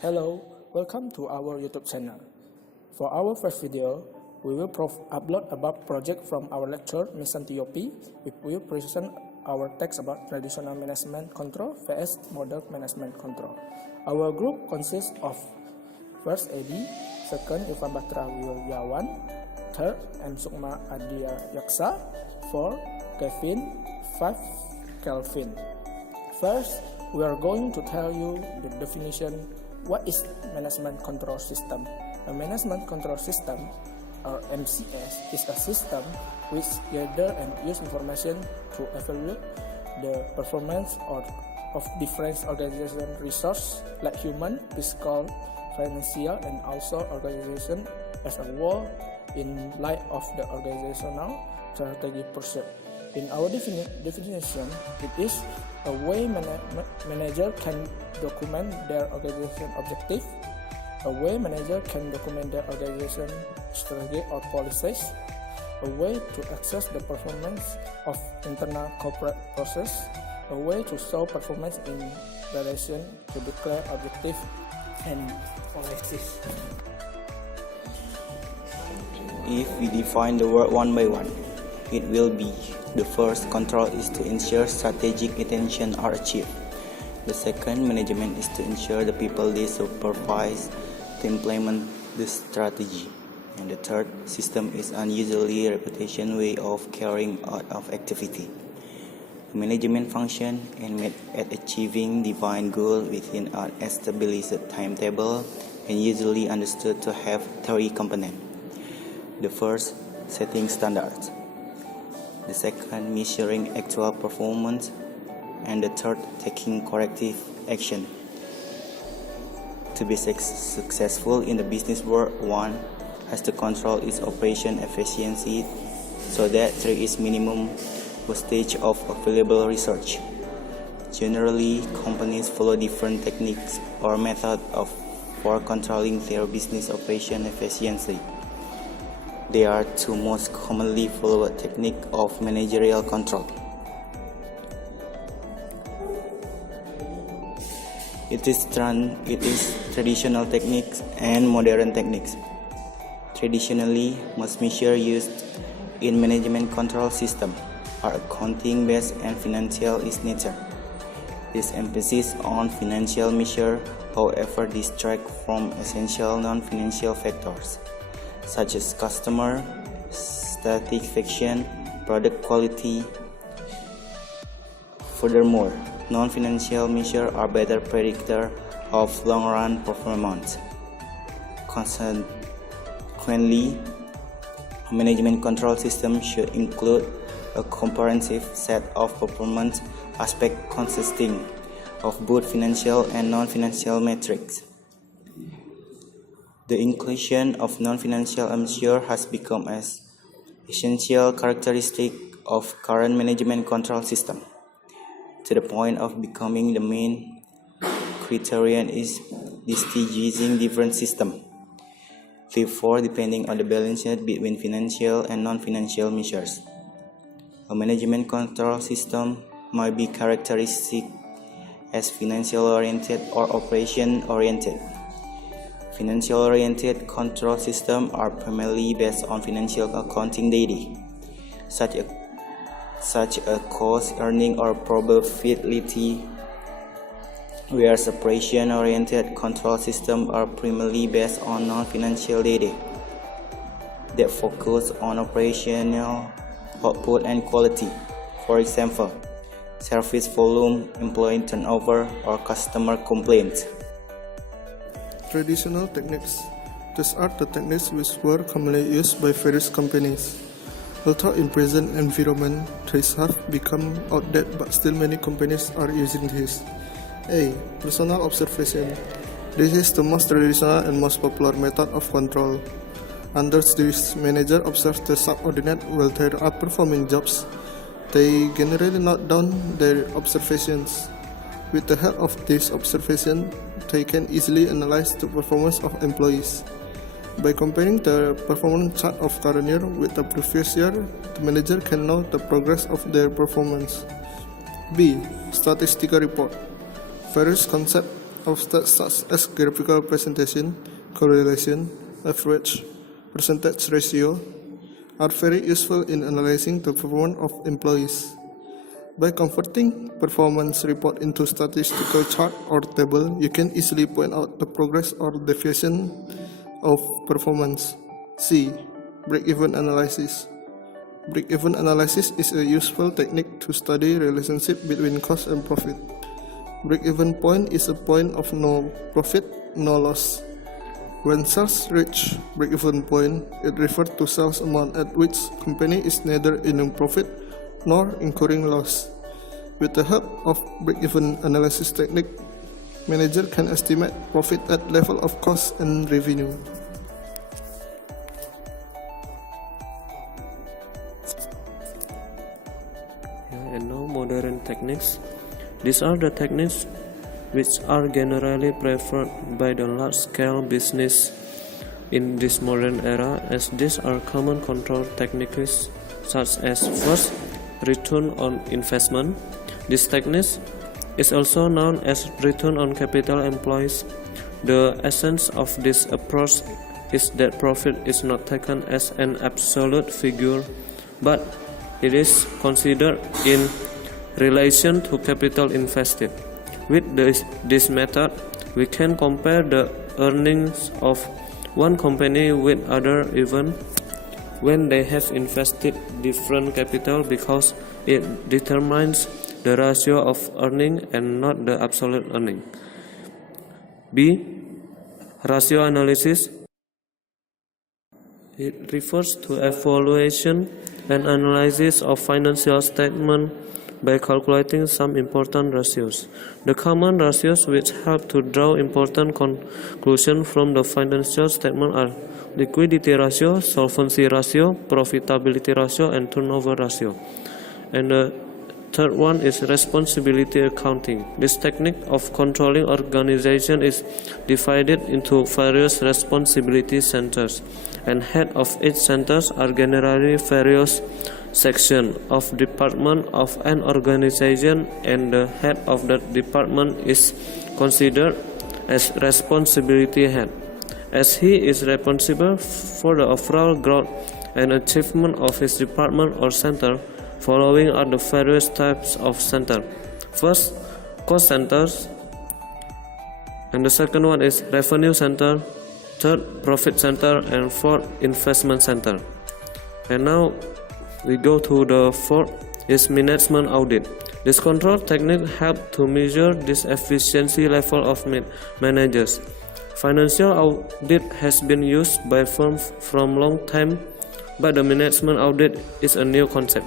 Hello, welcome to our YouTube channel. For our first video, we will upload about project from our lecture Mission TOP. We will present our text about traditional management control vs modern management control. Our group consists of first Edi, second Ivan Batra Wilyawan, third M Sukma Adia Yaksa, fourth Kevin, fifth Kelvin. First, we are going to tell you the definition. What is management control system? A management control system, or MCS, is a system which gather and use information to evaluate the performance of different organization resources like human, physical, financial, and also organization as a whole in light of the organizational strategy pursuit. In our definition, it is a way manager can document their organization objective, a way manager can document their organization strategy or policies, a way to assess the performance of internal corporate process, a way to show performance in relation to declare objective and policies. If we define the word one by one, it will be: the first, control, is to ensure strategic intentions are achieved. The second, management, is to ensure the people they supervise to implement the strategy. And the third, system, is unusually reputation way of carrying out of activity. The management function aimed at achieving defined goal within an established timetable and usually understood to have three components. The first, setting standards. The second, measuring actual performance, and the third, taking corrective action. To be successful in the business world, one has to control its operation efficiency so that there is minimum wastage of available resource. Generally, companies follow different techniques or methods for controlling their business operation efficiency. There are two most commonly followed techniques of managerial control. It is traditional techniques and modern techniques. Traditionally, most measures used in management control system are accounting-based and financial in nature. This emphasis on financial measures, however, distract from essential non-financial factors, such as customer satisfaction, product quality. Furthermore, non-financial measures are better predictors of long-run performance. Consequently, a management control system should include a comprehensive set of performance aspects consisting of both financial and non-financial metrics. The inclusion of non-financial measures has become an essential characteristic of current management control system, to the point of becoming the main criterion is distinguishing different systems. Therefore, depending on the balance between financial and non-financial measures, a management control system might be characterized as financial-oriented or operation-oriented. Financial-oriented control systems are primarily based on financial accounting data, such as cost, earning, or probability, whereas operation-oriented control systems are primarily based on non-financial data that focus on operational output and quality. For example, service volume, employee turnover, or customer complaints. Traditional techniques. These are the techniques which were commonly used by various companies. Although in present environment, these have become outdated, but still many companies are using this. A. Personal observation. This is the most traditional and most popular method of control. Under this, manager observes the subordinate while they are performing jobs. They generally note down their observations. With the help of this observation, they can easily analyze the performance of employees. By comparing the performance chart of current year with the previous year, the manager can know the progress of their performance. B. Statistical report. Various concepts of stats such as graphical presentation, correlation, average, percentage ratio are very useful in analyzing the performance of employees. By converting performance report into statistical chart or table, you can easily point out the progress or deviation of performance. C. Break-even analysis. Break-even analysis is a useful technique to study relationship between cost and profit. Break-even point is a point of no profit, no loss. When sales reach break-even point, it refers to sales amount at which company is neither earning profit nor incurring loss. With the help of break-even analysis technique, manager can estimate profit at level of cost and revenue. And now modern techniques. These are the techniques which are generally preferred by the large-scale business in this modern era, as these are common control techniques such as first, return on investment. This technique is also known as return on capital employed. The essence of this approach is that profit is not taken as an absolute figure, but it is considered in relation to capital invested. With this method, we can compare the earnings of one company with other even when they have invested different capital, because it determines the ratio of earning and not the absolute earning. B. Ratio analysis. It refers to evaluation and analysis of financial statement by calculating some important ratios. The common ratios which help to draw important conclusions from the financial statement are liquidity ratio, solvency ratio, profitability ratio, and turnover ratio. And the third one is responsibility accounting. This technique of controlling organization is divided into various responsibility centers, and head of each centers are generally various section of department of an organization, and the head of that department is considered as responsibility head, as he is responsible for the overall growth and achievement of his department or center. Following are the various types of center. First, cost centers, and the second one is revenue center, third, profit center, and fourth, investment center. And now we go to the fourth, is management audit. This control technique helps to measure this efficiency level of managers. Financial audit has been used by firms from long time, but the management audit is a new concept.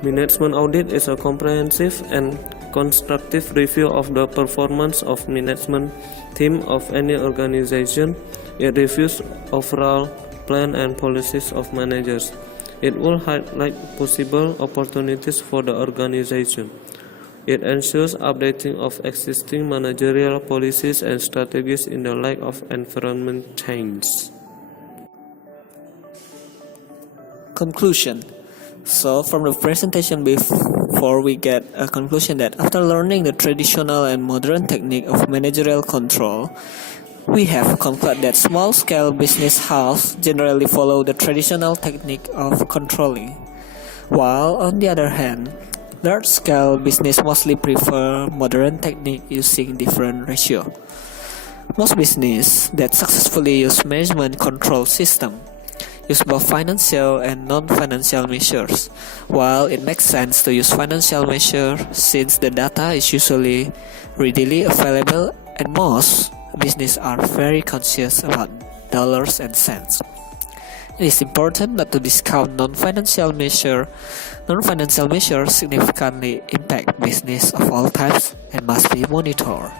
Management audit is a comprehensive and constructive review of the performance of management team of any organization. It reviews overall plan and policies of managers. It will highlight possible opportunities for the organization. It ensures updating of existing managerial policies and strategies in the light of environment change. Conclusion. So from the presentation before, we get a conclusion that after learning the traditional and modern technique of managerial control, we have concluded that small-scale business houses generally follow the traditional technique of controlling, while on the other hand, large-scale business mostly prefer modern technique using different ratio. Most business that successfully use management control system use both financial and non-financial measures, while it makes sense to use financial measures since the data is usually readily available and most businesses are very conscious about dollars and cents. It is important not to discount non-financial measures. Non-financial measures significantly impact business of all types and must be monitored.